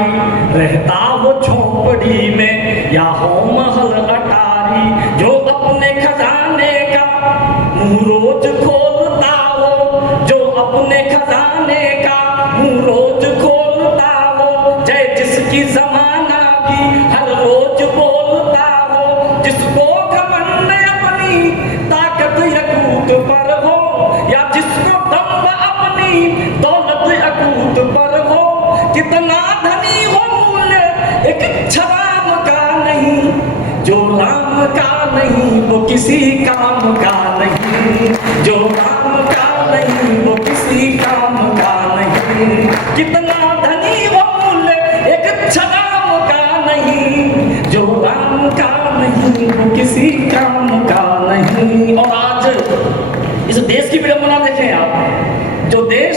भिखारी, रहता हो झोपड़ी में या हो महल अटारी, जो अपने खजाने का मुंह रोज खोलता हो, जो अपने खजाने का मुंह रोज खोलता हो, जय जिसकी जमाना भी हर रोज बोलता हो, जिसको घमंड अपनी ताकत यकूत पर हो, या जिसको दम्भ अपनी दौलत यकूत पर हो, कितना धनी हो मूल्य एक छलाम का नहीं, जो राम का नहीं वो किसी काम का नहीं, जो राम का नहीं वो किसी काम का नहीं, कितना धनी हो मूल्य एक छलाम का नहीं, जो राम का नहीं वो किसी काम का नहीं। और आज इस देश की विडंबना देखें आप, जो देश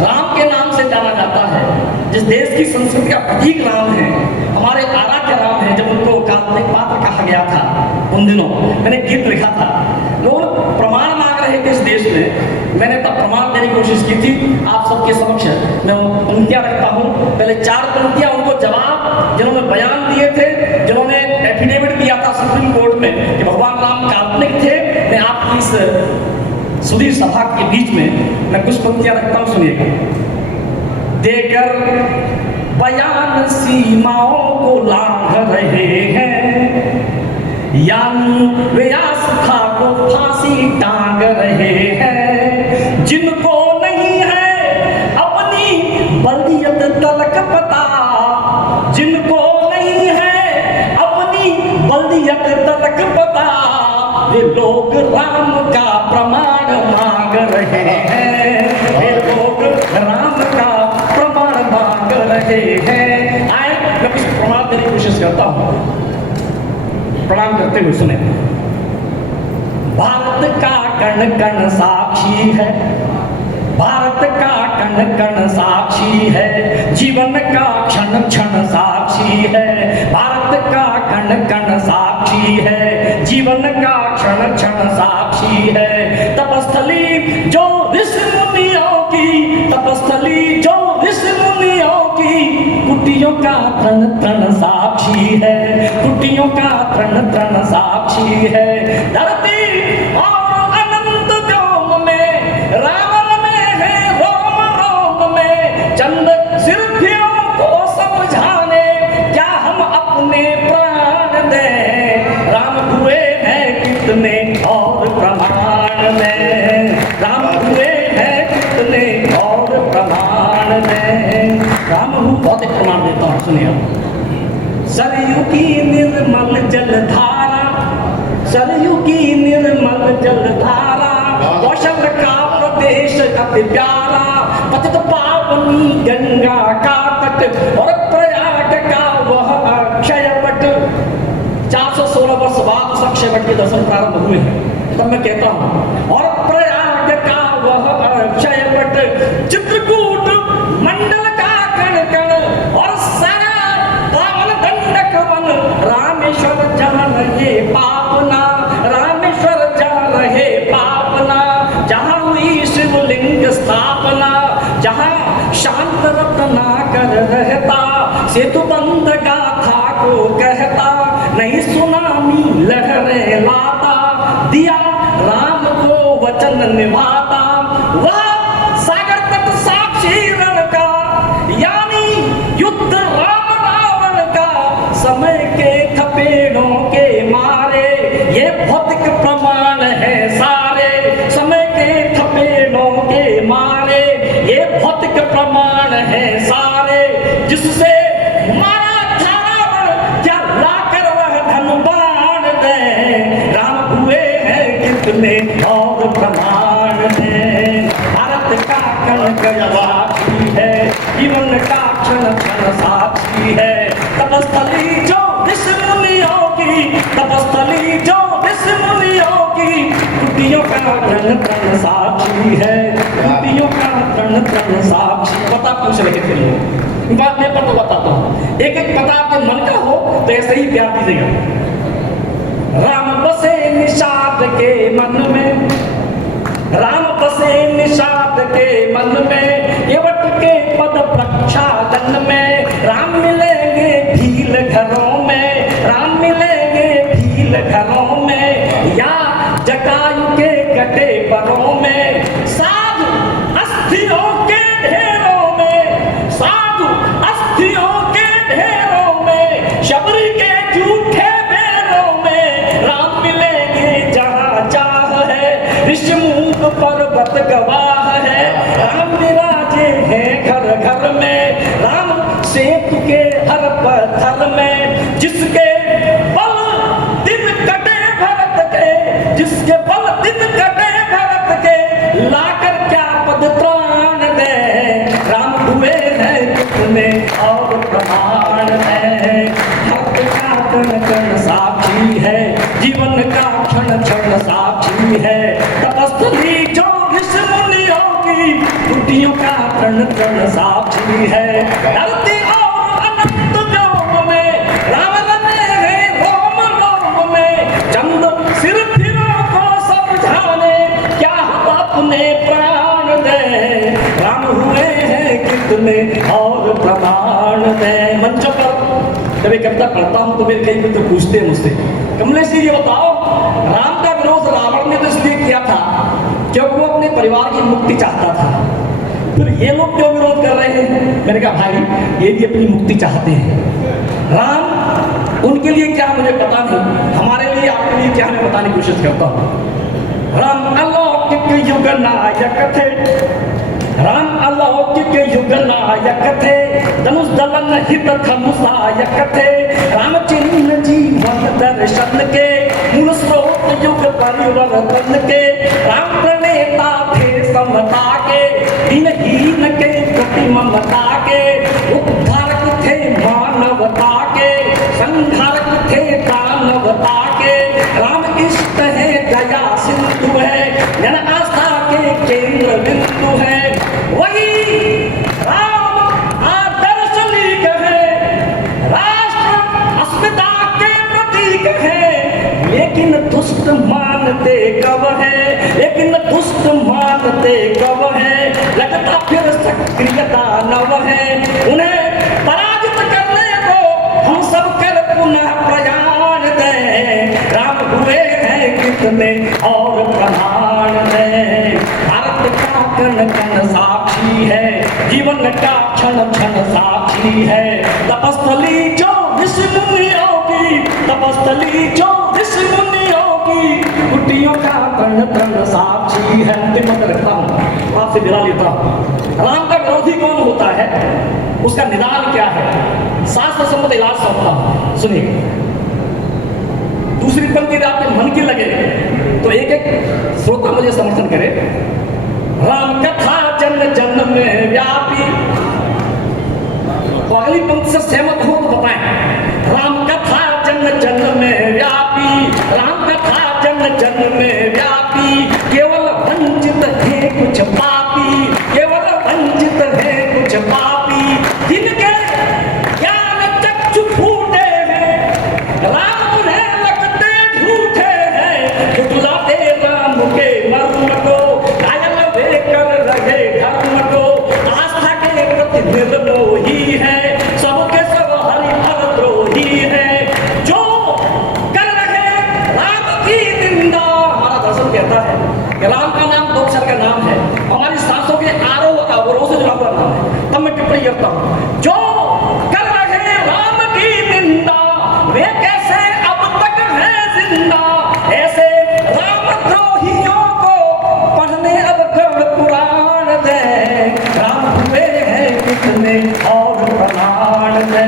राम के नाम से जाना जाता है, जिस देश की संस्कृति का प्रतीक राम है, हमारे आराध्य राम है, जब उनको काल्पनिक पात्र कहा गया था उन दिनों मैंने गीत लिखा था, लोग प्रमाण मांग रहे थे इस देश में, मैंने तब प्रमाण देने की कोशिश की थी। आप सबके समक्ष मैं पंक्तियां रखता हूँ, पहले 4 पंक्तियां उनको जवाब जिन्होंने बयान दिए थे, जिन्होंने एफिडेविट दिया था सुप्रीम कोर्ट में कि भगवान राम काल्पनिक थे, मैं आपकी इस सुधीर सभा के बीच में मैं कुछ पंक्तियां रखता हूँ, सुनिएगा। देकर बयान सीमाओं को लांघ रहे हैं, यानी व्यास था को फांसी टांग रहे हैं, जिनको नहीं है अपनी बलियत तलक पता, जिनको नहीं है अपनी बलियत तलक पता, वे लोग राम का प्रमाण मांग रहे हैं, वे लोग राम का प्रमाण मांग रहे हैं। आए मैं कुछ प्रमाण देने की कोशिश करता हूं, प्रणाम करते हुए सुने। भारत का कण कण साक्षी है, भारत का कण कण साक्षी है, जीवन का क्षण क्षण साक्षी है, भारत का कण कण साक्षी है, जीवन का क्षण क्षण साक्षी है, तपस्थली जो ऋषि मुनियों की, तपस्थली जो ऋषि मुनियों की, कुटियों का तन तन साक्षी है, कुटियों का तन तन साक्षी है, धरती और अनंत व्योम में राम रमे हैं रोम रोम में, चंद सिर्फियों को समझाने क्या हम अपने प्राण दें, राम हुए हैं कितने और प्रमाण में, राम हुए हैं कितने और प्रमाण में, राम हूँ बहुत एक प्रमाण देता हूँ, सुनिए। सरयू की निर्मल जलधारा, सरयू की निर्मल जलधारा, कौशल का प्रदेश अति प्यारा, पतित पावनी गंगा का तट और प्रयाग का वह अक्षय वट, 416 वर्ष बाद उस अक्षय वट के दर्शन प्रारंभ हुए हैं, तब मैं कहता हूँ, और प्रयाग का वह अक्षय वट, चित्रकूट मंडल का कण कण और सारा पावन दंडक वन, रामेश्वर जहाँ रहे पावना, रामेश्वर जहाँ रहे पावना, जहाँ हुई शिवलिंग स्थापना, जहाँ शांत रत्नाकर रहता, सेतु बंध गाथा को कहता, नहीं सुनामी लहरें लाता, दिया राम को वचन निभाता, वह सागर तट साक्षी रण का, यानी युद्ध राम रावण का, समय के थपेड़ों के मारे ये भौतिक प्रमाण है सारे, समय के थपेड़ों के मारे ये भौतिक प्रमाण है सारे, जिससे मारा था रावण क्या लाकर वह धनुबाण दे, राम हुए हैं कितने और प्रमाण है, भारत का कण कण साक्षी है, जीवन का क्षण क्षण साक्षी है, तपस्थली जो ऋषि मुनियों की, तपस्थली जो ऋषि मुनियों की, कुटियों का कण कण साक्षी है, कुटियों का कण कण साक्षी। पता पूछ रहे थे लोग, बात मैं पर तो बताता हूँ, एक एक पता आपके मन का हो तो ऐसे ही प्यार दीजिएगा। राम बसे निषाद के मन में, राम बसे निषाद के मन में, केवट के पद प्रक्षालन में, में, जिसके बल दिन कटे भरत के, जिसके बल दिन कटे भरत के, लाकर क्या पद त्राण दे। राम हुए हैं कितने और प्रमाण है, भक्त का कण कण साक्षी है, जीवन का क्षण क्षण साक्षी है। तपस्वी जो ऋषि मुनियों की बुद्धियों का कण कण साक्षी है। धरती और अनंत व्योम में राम रमे हैं रोम रोम में, चंद सिर फिरों को समझाने क्या हम अपने प्राण दे। राम हुए हैं कितने और प्रमाण दे। मंच पर जब ये कविता पढ़ता हूँ तो मेरे कई मित्र पूछते हैं मुझसे, कमलेश जी ये बताओ, राम का विरोध रावण ने तो इसलिए किया था क्योंकि वो अपने परिवार की मुक्ति चाहता था, फिर ये लोग क्यों विरोध कर रहे हैं? मैंने कहा भाई ये भी अपनी मुक्ति चाहते हैं। राम उनके लिए क्या मुझे पता नहीं, हमारे लिए आपके लिए क्या मैं बताने की कोशिश करता हूँ। राम अलौकिक युग नायक थे, राम अलौकिक युग नायक थे, धनुष दलन हित धनुषायक थे। राम चिन्ह जीवन दर्शन के, मूल स्रोत युग परिवर्तन के। राम प्रणेता थे समता के, दीनहीन के प्रति ममता के। उद्धारक थे मानवता के, संहारक थे दानवता के। राम इष्ट है दया सिंधु है, जन आस्था के केंद्र बिंदु है। वही राम आदर्श लीक है, राष्ट्र अस्मिता के प्रतीक है। लेकिन दुष्ट मानते कब है, लेकिन दुष्ट मानते कब है। लगता फिर सक्रियता नव है, उन्हें पराजित करने को हम सब कर पुनः प्रयाण दें। राम हुए हैं कितने और प्रमाण दें। भारत का कण कण साक्षी है, जीवन का क्षण क्षण साक्षी है। तपस्थली जो ऋषि मुनियों की, तपस्थली जो ऋषि मुनियों की, कुटियों का कण कण साक्षी है। अंतिम मंत्र रखता हूँ, आपसे विदा लेता हूँ। राम का विरोधी कौन होता है, उसका निदान क्या है, शास्त्र सम्मत इलाज सौंपता हूँ, सुनिए। दूसरी पंक्ति आपके मन की लगे तो एक एक श्रोता मुझे समर्थन करे। राम कथा जन्म जन्म में व्यापी, तो अगली पंक्ति से सहमत हो तो बताएं। राम कथा जन्म जन्म में व्यापी, राम कथा जन्म जन्म में व्यापी। केवल वंचित है कुछ पापी, केवल वंचित है कुछ पापी। जिनके ज्ञान चक्षु फूटे हैं, राम उन्हें लगते झूठे हैं। झुठलाते राम के मर्म को, घायल वे कर रहे धर्म को। आस्था के प्रति निर्मोही है, सबके सब हरिद्रोही है। जो कर रहे राम की निंदा, हमारा दर्शन कहता है कि राम का नाम दो अक्षर का नाम है, हमारी सांसों के आरोह अवरोह से जुड़ा हुआ नाम है। तब मैं टिप्पणी करता हूँ, जो कर रहे राम की निंदा, वे कैसे अब तक है जिंदा। ऐसे रामद्रोहियों को पढ़ने अब कर्ण पुराण दे। राम हुए हैं कितने और प्रमाण दे।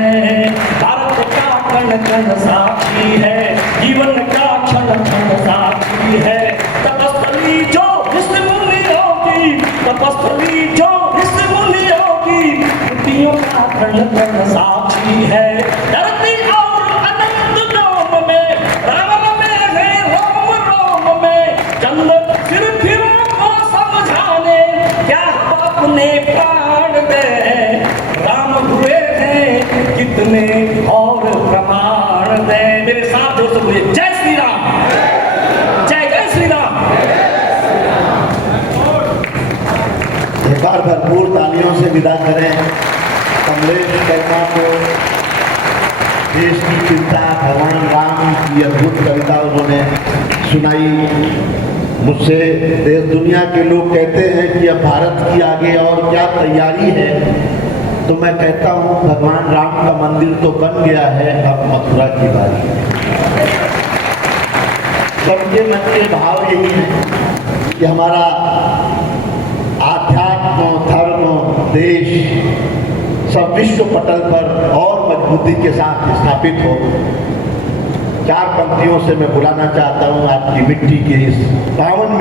भारत का कण कण साक्षी है, जीवन का क्षण क्षण साक्षी है। तपस्थली जो ऋषि मुनियों की, तपस्थली जो ऋषि मुनियों की, बुद्धियों का कण कण साक्षी है। धरती और अनंत व्योम में राम रमे हैं रोम रोम में। चंद सिर फिरों को समझाने क्या अपने प्राण दे। राम हुए हैं कितने और प्रमाण दे। मेरे साथ जोर से बोलिए जय श्री राम, जय जय श्री राम। एक बार भरपूर तालियों से विदा करें कमलेश शर्मा को। देश की चिंता, भगवान राम की अद्भुत कविता उन्होंने सुनाई। मुझसे देश दुनिया के लोग कहते हैं कि अब भारत की आगे और क्या तैयारी है, तो मैं कहता हूँ भगवान राम का मंदिर तो बन गया है, अब मथुरा की बारी है। सबके मन के भाव यही है कि हमारा आध्यात्म, धर्म, देश सब विश्व पटल पर और मजबूती के साथ स्थापित हो। 4 पंक्तियों से मैं बुलाना चाहता हूँ आपकी मिट्टी के इस पावन